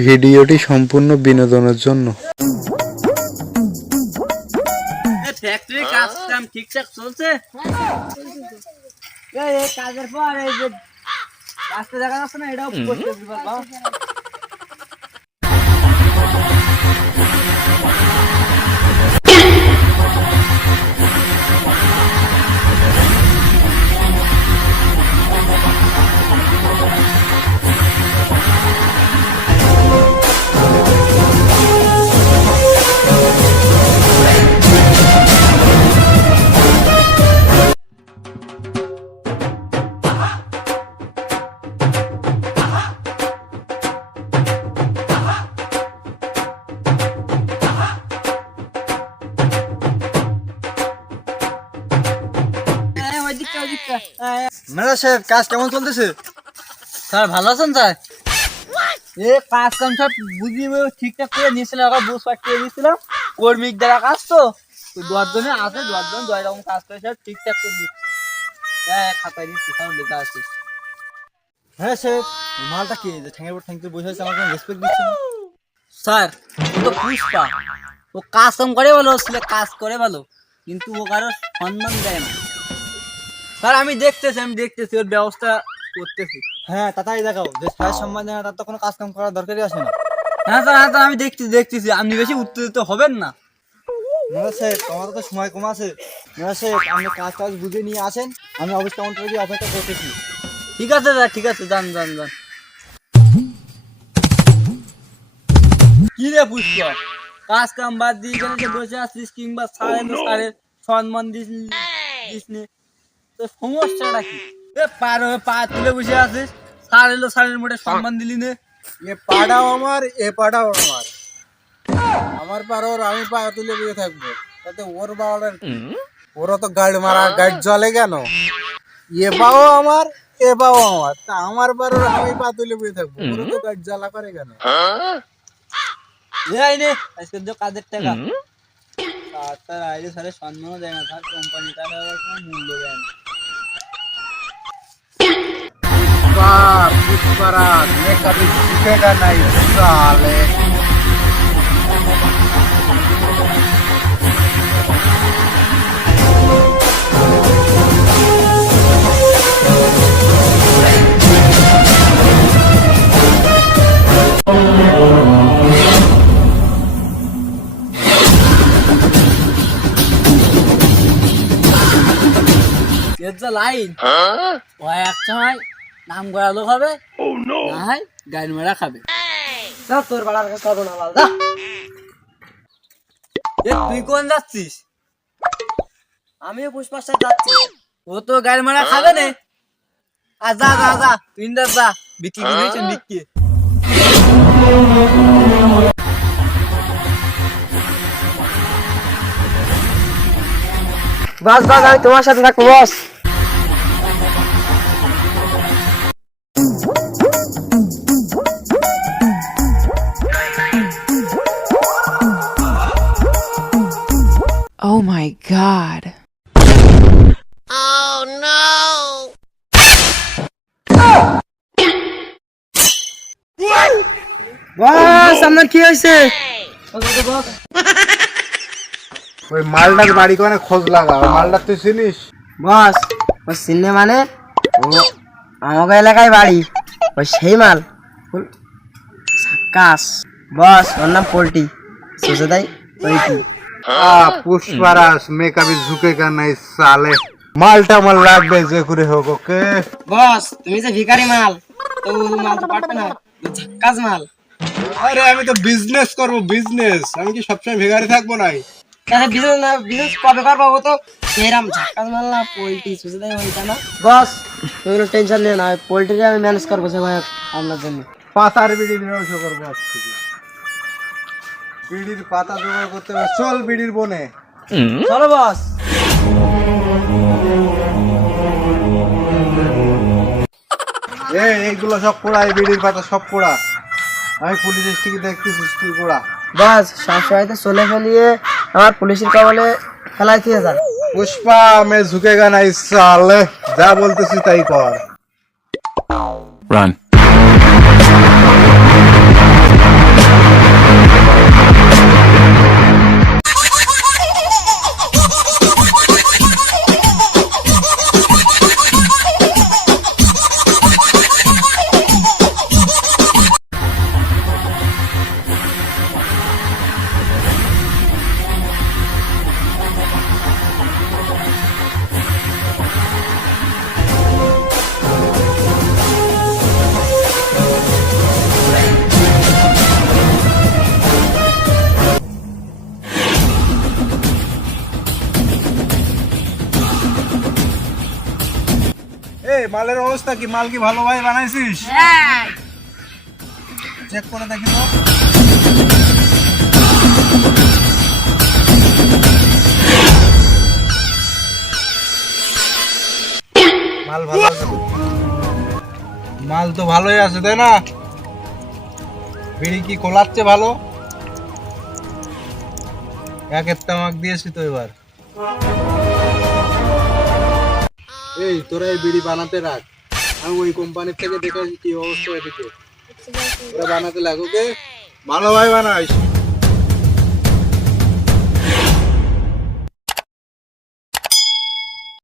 ভিডিওটি সম্পূর্ণ বিনোদনের জন্য। ফ্যাক্টরি কাজ কাম ঠিকঠাক চলছে? এই কাজের পর এই যে রাস্তা দেখা যাচ্ছে না, এটাও করতে পারবো। ম্যানেজার সাহেব, কাজ কেমন চলতেছে? স্যার ভালো আছেন স্যার? এ কাজ কাম সব বুঝিয়ে ঠিকঠাক করে নিয়েছিলাম, আবার বুঝ পাঠিয়ে দিয়েছিলাম। কর্মিক দ্বারা কাজ তো 10 জনে আছে, 10 জন 10 রকম কাজ করে সব ঠিকঠাক করে দিচ্ছি। হ্যাঁ, খাতায় দিচ্ছি, সব লেখা আছে। হ্যাঁ সাহেব, মালটা কি যে ঠ্যাঙের উপর ঠ্যাংতে বসে আছে, আমাকে রেসপেক্ট দিচ্ছে না? স্যার ও তো পুষ্পা, ও কাজ কাম করে ভালো, ছেলে কাজ করে ভালো, কিন্তু ও কারো সম্মান দেয় না। স্যার আমি দেখতেছি ওর ব্যবস্থা করতেছি। হ্যাঁ, তাড়াতাড়ি দেখাও। যে সাহেব সম্মান দেয় না, তার তো কোনো কাজ কাম করার দরকারই আসে না। হ্যাঁ স্যার আমি দেখতেছি, আপনি বেশি উত্তেজিত হবেন না। ম্যানেজার সাহেব, আমাদের তো সময় কম আছে। ম্যানেজার সাহেব, আপনি কাজ টাজ বুঝে নিয়ে আসেন, আমি অফিস কাউন্টারে গিয়ে অপেক্ষা করতেছি। ঠিক আছে স্যার, ঠিক আছে, যান। কি রে পুষ্পা, কাজ কাম বাদ দিয়ে এখানে যে বসে আছিস, কিংবা স্যারের সম্মান দিস নি, তো সমস্যাটা কি? পা তুলে বসে আছিস, স্যারের মোটে সম্মান দিলি নে। এ পাড়াও আমার, এ পাড়াও আমার। আমার পাড়ার আমি পা তুলে বসে থাকবো, তাতে ওর বাবার ওরা তো গাড়ি চলে কেন? এ পাও আমার, এ পাও আমার, তা আমার পাড়ার আমি পা তুলে বসে থাকবো, ওরা তো গাড়ি জ্বালা করে কেন? এই নে আজকে যে কাজের টাকা। তার আইডি স্যারের সম্মানও দেয় না, স্যার কোম্পানি তার কোনো মূল্য দেয় না। पुष्पराज मैं कभी झुकेगा नहीं साले। এর যা লাইন, ও এক সময় নাম করা লোক হবে, না হয় গাড়ি মেরা খাবে। তোর পাড়ার কাছে করবো না, বাবা তুই কোন যাচ্ছিস? আমিও পুষ্পার সাথে যাচ্ছি। ও তো গাড়ি মেরা খাবে না। আর যা তুই যা, বিক্রি করেছেন বিক্রি। বাস আমি তোমার সাথে থাকবো বস। Oh my God. Oh no! বস আপনার কি হয়েছে? ওই মালটার বাড়ি কোনে খোঁজ লাগা, ওই মালটা তুই চিনিস? বস ও চিনে মানে ও আমাকে এলাকায় বাড়ি, ওই সেই মাল কাজ। বস ওর নাম পোল্টি, সোজা তাই পোল্টি। पुष्पराज मैं कभी झुकेगा नहीं साले। মালটা আমার লাগবে যে করে হোক, ওকে? বস তুমি যে ভিখারি মাল, তো মাল তো পাঠবে না, ঝাক্কাস মাল। আরে আমি তো বিজনেস করব, বিজনেস। আমি কি সবসময় ভিখারি থাকবো নাই? বিজনেস কবে করবো? ও তো সেরাম ঝাক্কাস মাল না, পোল্ট্রি সোজা তাই হইতা না। বস তুমি টেনশন নিও না, পোল্ট্রি আমি ম্যানেজ করবো সে ভাই আপনার জন্য। পাতার বিড়ির ব্যবসা করবো আজ থেকে। বিড়ির পাতা জোগাড় করতে হবে, চল বিড়ির বনে চলো বস। এইগুলো সব পোড়া, এই বিড়ির পাতা সব পোড়া। আমি পুলিশ স্টেশনে দেখতেছিস তুই পোড়া। বস সবসময় তো চলে ফেলিয়ে আমার পুলিশের কবলে ফেলাই দিয়ে যান। पुष्पा मैं झुकेगा नहीं साले, যা বলতেছি তাই কর। Run. মালের অবস্থা কি? মাল কি ভালো ভাই বানাইছিস? চেক করে দেখি তো। মাল ভালো আছে তো? মাল তো ভালোই আছে তাই না? বিড়ি কি খোলাচ্ছে ভালো? একের তামাক দিয়েছি তো এবার। এই তোরা এই বিড়ি বানাতে রাখ, আমি ওই কোম্পানির থেকে দেখে আসি কি অবস্থা এদিকে। ওরা বানাতে লাগ, ওকে? ভালো ভাই বানাইস।